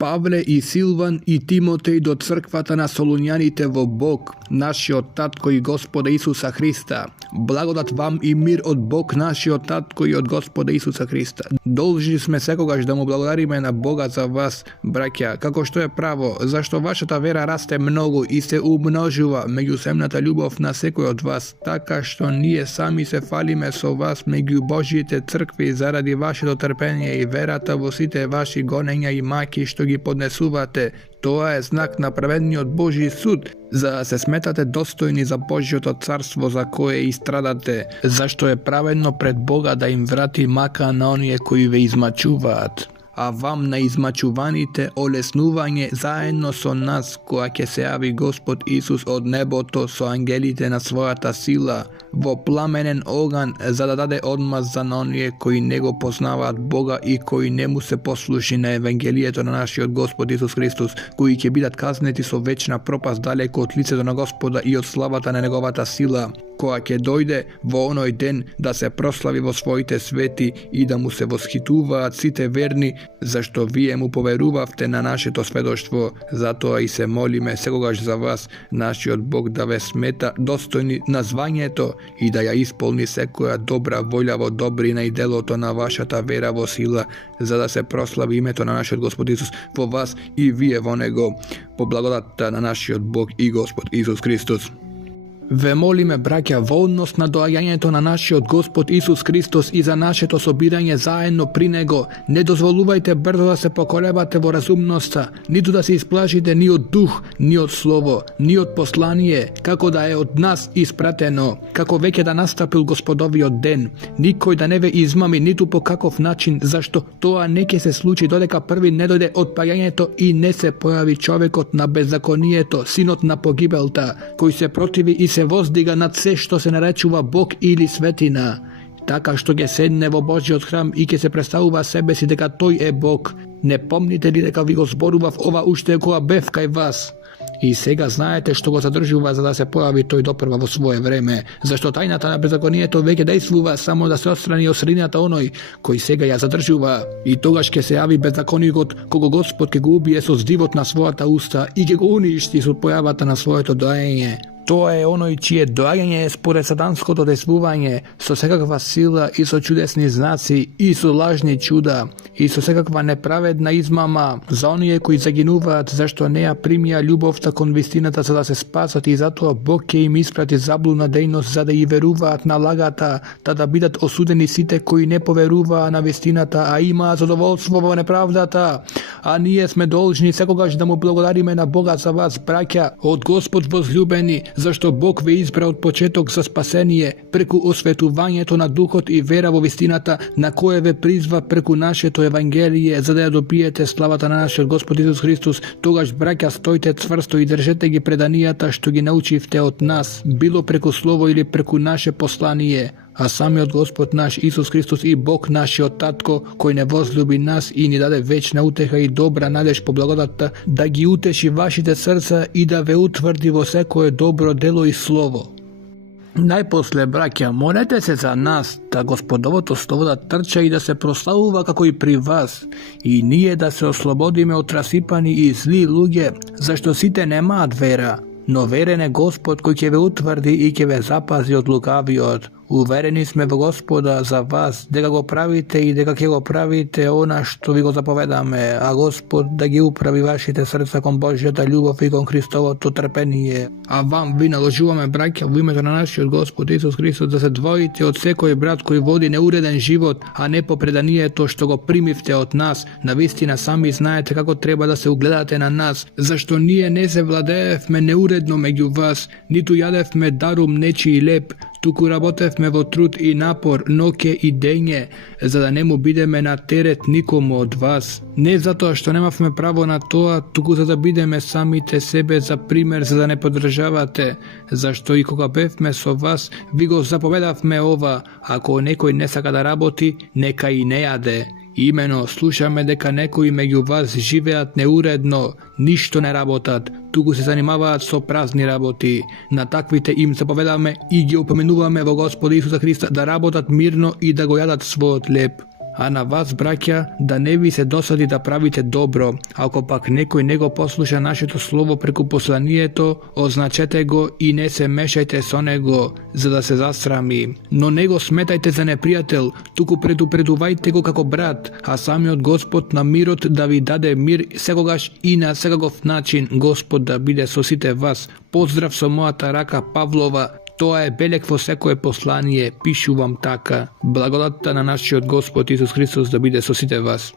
Павле и Силван и Тимотеј до црквата на солуњаните во Бог, нашиот Татко и Господа Исуса Христа. Благодат вам и мир од Бог нашиот Татко и од Господа Исуса Христа. Должни сме секогаш да му благодариме на Бога за вас, браќа, како што е право, зашто вашата вера расте многу и се умножува меѓусебната љубов на секој од вас, така што ние сами се фалиме со вас меѓу Божјите цркви заради вашето трпение и верата во сите ваши гонења и маки што ги поднесувате. Тоа е знак на праведниот Божји суд, за да се сметате достојни за Божјото царство за кое истрадате, зашто е праведно пред Бога да им врати мака на оние кои ве измачуваат. А вам на измачуваните олеснување заедно со нас, кога ќе се јави Господ Исус од небото со ангелите на својата сила, во пламенен оган, за да даде одмаз за оние кои не го познаваат Бога и кои не му се послушни на Евангелието на нашиот Господ Исус Христос, кои ќе бидат казнети со вечна пропаст далеко од лицето на Господа и од славата на неговата сила, која ќе дојде во оној ден да се прослави во своите свети и да му се восхитуваат сите верни, зашто вие му поверувавте на нашето сведоштво. Затоа и се молиме секогаш за вас, нашиот Бог да ве смета достојни на звањето и да ја исполни секоја добра волја во добрина и делото на вашата вера во сила, за да се прослави името на нашиот Господ Исус во вас и вие во него, по благодатта на нашиот Бог и Господ Исус Христос. Ве молиме, браќа, во однос на доаѓањето на нашиот Господ Исус Христос и за нашето собирање заедно при Него, не дозволувајте брзо да се поколебате во разумноста, ниту да се исплашите ни од дух, ни од слово, ни од послание, како да е од нас испратено, како веќе да настапил Господовиот ден. Никој да не ве измами ниту по каков начин, зашто тоа не ќе се случи додека први не дојде отпаѓањето и не се појави човекот на беззаконието, синот на погибелта, кој се противи и се воздига над се што се наречува Бог или светина, така што ќе седне во Божјиот храм и ќе се представува себе си дека тој е Бог. Не помните ли дека ви го зборував ова уште кога бев кај вас? И сега знаете што го задржува за да се појави тој допрва во свое време, зашто тајната на беззаконието веќе действува само да се отстрани од средината оној кој сега ја задржува. И тогаш ќе се јави беззаконикот кого Господ ќе го убие со здивот на својата уста и ќе го уништи со појавата на своето доаѓање. Тоа е оној чие доаѓање е според сатанското действување, со секаква сила и со чудесни знаци и со лажни чуда и со секаква неправедна измама за оние кои загинуваат, зашто не ја примија љубовта кон вистината за да се спасат, и затоа Бог ќе им испрати заблудна дејност за да и веруваат на лагата, да бидат осудени сите кои не поверуваа на вистината, а имаат задоволство во неправдата. А ние сме должни секогаш да му благодариме на Бога за вас, браќа, од Господ возлюбени, зашто Бог ве избра од почеток за спасение преку осветувањето на духот и вера во вистината, на кое ве призва преку нашето Евангелие, за да ја добиете славата на нашиот Господ Исус Христос. Тогаш, браќа, стојте цврсто и држете ги преданијата што ги научивте од нас, било преку слово или преку наше послание. А самиот Господ наш Исус Христос и Бог нашиот Татко, кој не возлюби нас и ни даде вечна утеха и добра надеж по благодатта, да ги утеши вашите срца и да ве утврди во секое добро дело и слово. Најпосле, браќа, молете се за нас, да Господовото слово да трча и да се прославува како и при вас, и ние да се ослободиме од расипани и зли луѓе, зашто сите немаат вера, но верен е Господ кој ќе ве утврди и ќе ве запази од лукавиот. Уверени сме во Господа за вас, дека го правите и дека ќе го правите она што ви го заповедаме, а Господ да ги управи вашите срца кон Божјата љубов и кон Христовото трпение. А вам ви наложуваме, браќа, во името на нашиот Господ Исус Христос, да се двоите од секој брат кој води неуреден живот, а не по преданието што го примивте од нас. Навистина сами знаете како треба да се угледате на нас, зашто ние не се владеевме неуредно меѓу вас, ниту јадевме дарум нечии леп, туку работевме во труд и напор, ноќе и дење, за да не му бидеме на терет никому од вас. Не затоа што немавме право на тоа, туку за да бидеме самите себе за пример, за да не поддржавате, зашто и кога бевме со вас, ви го заповедавме ова: ако некој не сака да работи, нека и не јаде. Имено, слушаме дека некои меѓу вас живеат неуредно, ништо не работат, туку се занимаваат со празни работи. На таквите им заповедаме и ги опоменуваме во Господа Исуса Христа да работат мирно и да го јадат својот леп. А на вас, браќа, да не ви се досади да правите добро. Ако пак некој не го послуша нашето слово преку посланието, означете го и не се мешајте со него, за да се засрами. Но не го сметајте за непријател, туку предупредувајте го како брат, а самиот Господ на мирот да ви даде мир секогаш и на секаков начин. Господ да биде со сите вас. Поздрав со мојата рака Павлова. Тоа е белег во секое послание, пишувам така. Благодатта на нашиот Господ Исус Христос да биде со сите вас.